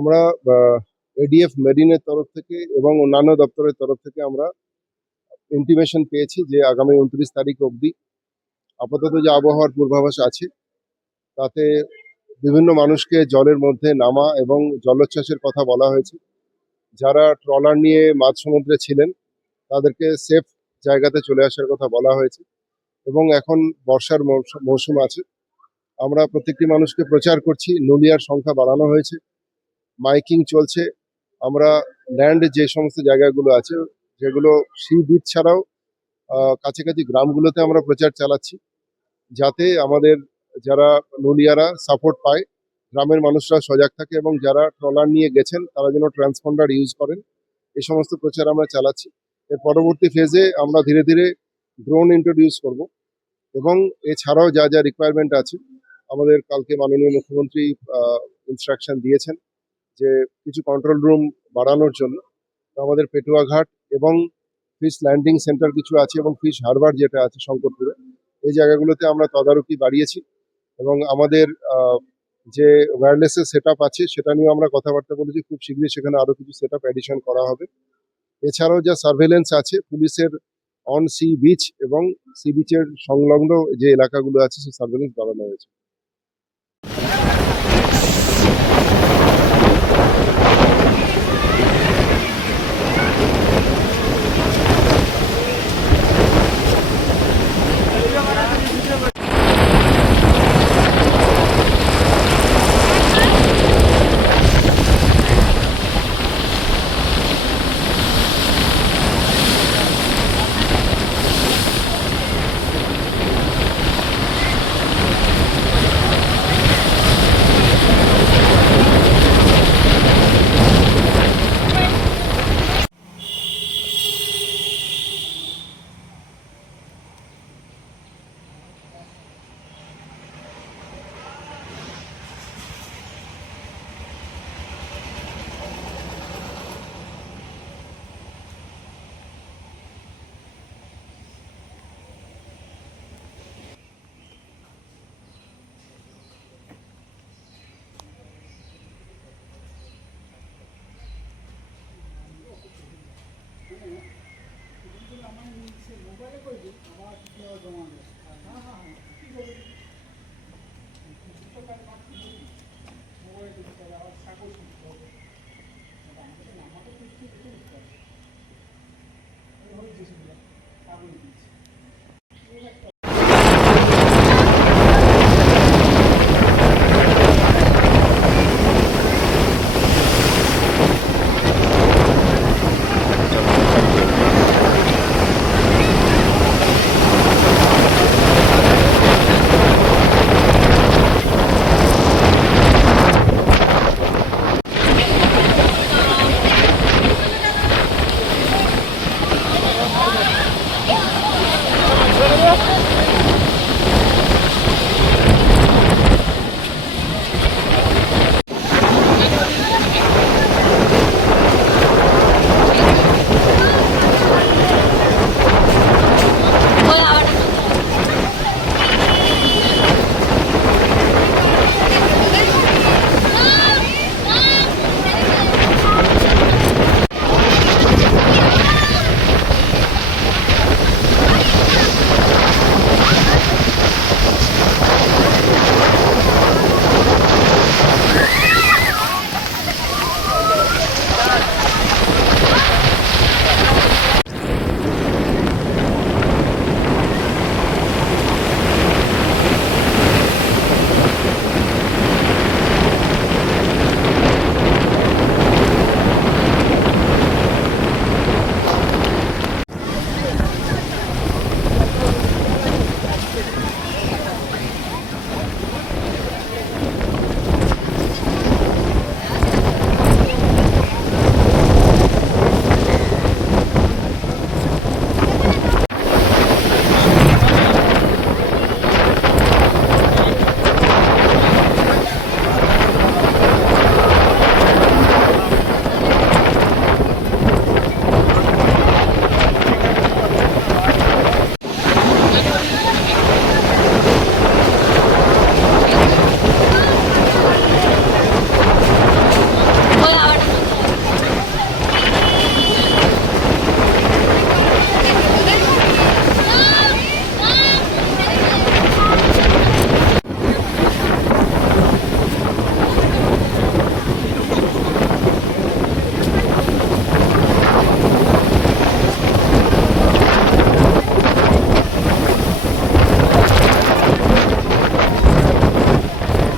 আমরা এডিএফ মেরিনের তরফ থেকে এবং অন্যান্য দপ্তরের তরফ থেকে আমরা ইন্টিমেশন পেয়েছি যে আগামী 29 তারিখ অবধি আপাতত যে আবহাওয়ার পূর্বাভাস আছে তাতে বিভিন্ন মানুষকে জলের মধ্যে নামা এবং জলোচ্ছ্বাসের কথা বলা হয়েছে। যারা ট্রলার নিয়ে মাঝ সমুদ্রে ছিলেন তাদেরকে সেফ জায়গাতে চলে আসার কথা বলা হয়েছে এবং এখন বর্ষার মৌসুম আছে। আমরা প্রত্যেকটি মানুষকে প্রচার করছি, নলিয়ার সংখ্যা বাড়ানো হয়েছে, মাইকিং চলছে। আমরা ল্যান্ড যে সমস্ত জায়গাগুলো আছে যেগুলো সি বিচ ছাড়াও কাছাকাছি গ্রামগুলোতে আমরা প্রচার চালাচ্ছি যাতে আমাদের যারা নলিয়ারা সাপোর্ট পায়, গ্রামের মানুষরা সজাগ থাকে এবং যারা ট্রলার নিয়ে গেছেন তারা যেন ট্রান্সপন্ডার ইউজ করেন। এই সমস্ত প্রচার আমরা চালাচ্ছি। এর পরবর্তী ফেজে আমরা ধীরে ধীরে ড্রোন ইন্ট্রোডিউস করব এবং এছাড়াও যা যা রিকোয়ারমেন্ট আছে আমাদের কালকে মাননীয় মুখ্যমন্ত্রী ইনস্ট্রাকশন দিয়েছেন যে কিছু কন্ট্রোল রুম বাড়ানোর জন্য। তো আমাদের পেটুয়াঘাট এবং ফিশ ল্যান্ডিং সেন্টার কিছু আছে এবং ফিশ হারবার যেটা আছে শঙ্করপুরে, এই জায়গাগুলোতে আমরা তদারকি বাড়িয়েছি এবং আমাদের যে ওয়্যারলেসের সেট আছে সেটা নিয়েও আমরা কথাবার্তা বলেছি। খুব শীঘ্রই সেখানে আরো কিছু সেট অ্যাডিশন করা হবে। এছাড়াও যা সার্ভেলেন্স আছে পুলিশের অন সি বিচ এবং সি বিচের সংলগ্ন যে এলাকাগুলো আছে সেই সার্ভেলেন্স বাড়ানো হয়েছে।